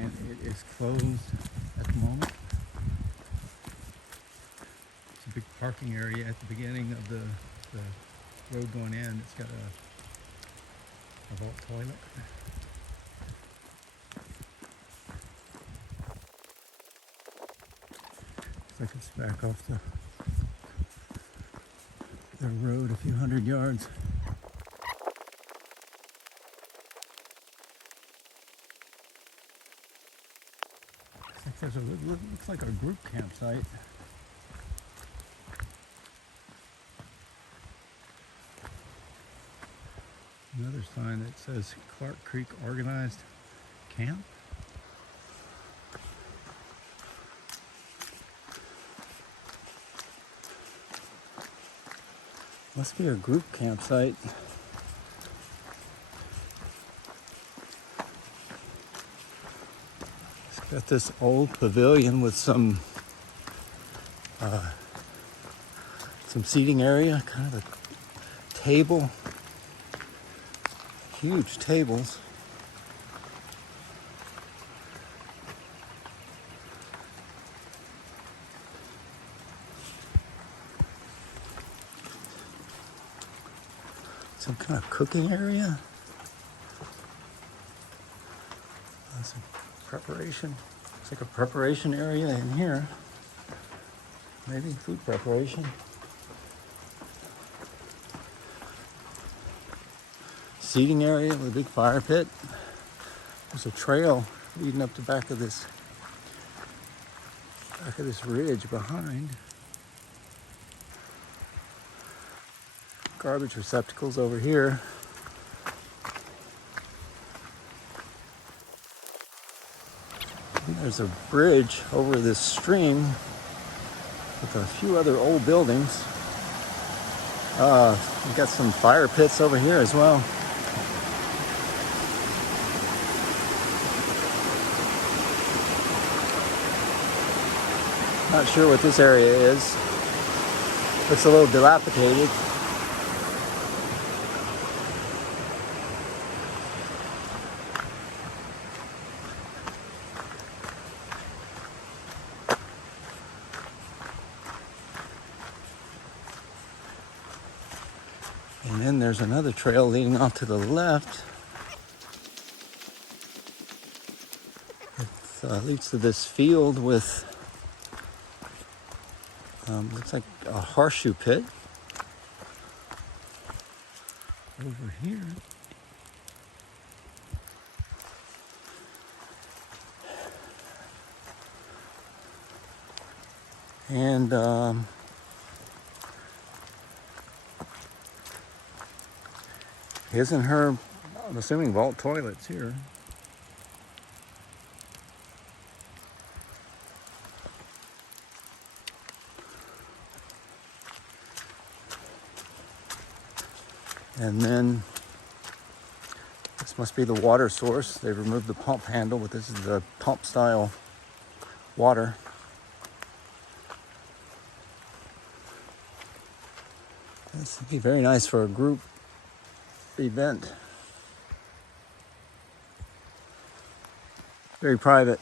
and it is closed at the moment. It's a big parking area at the beginning of the road going in. It's got a vault toilet. Looks like it's back off the road a few hundred yards. Looks like a group campsite. Another sign that says Clark Creek Organized Camp. Must be a group campsite. It's got this old pavilion with some seating area, kind of a table, huge tables. Some kind of cooking area. Some preparation. Looks like a preparation area in here. Maybe food preparation. Seating area with a big fire pit. There's a trail leading up the back of this ridge behind. Garbage receptacles over here. And there's a bridge over this stream with a few other old buildings. We've got some fire pits over here as well. Not sure what this area is. Looks a little dilapidated. And then there's another trail leading off to the left. It leads to this field with, looks like a horseshoe pit over here. And his and her, I'm assuming, vault toilets here. And then this must be the water source. They've removed the pump handle, but this is the pump style water. This would be very nice for a group event. Very private.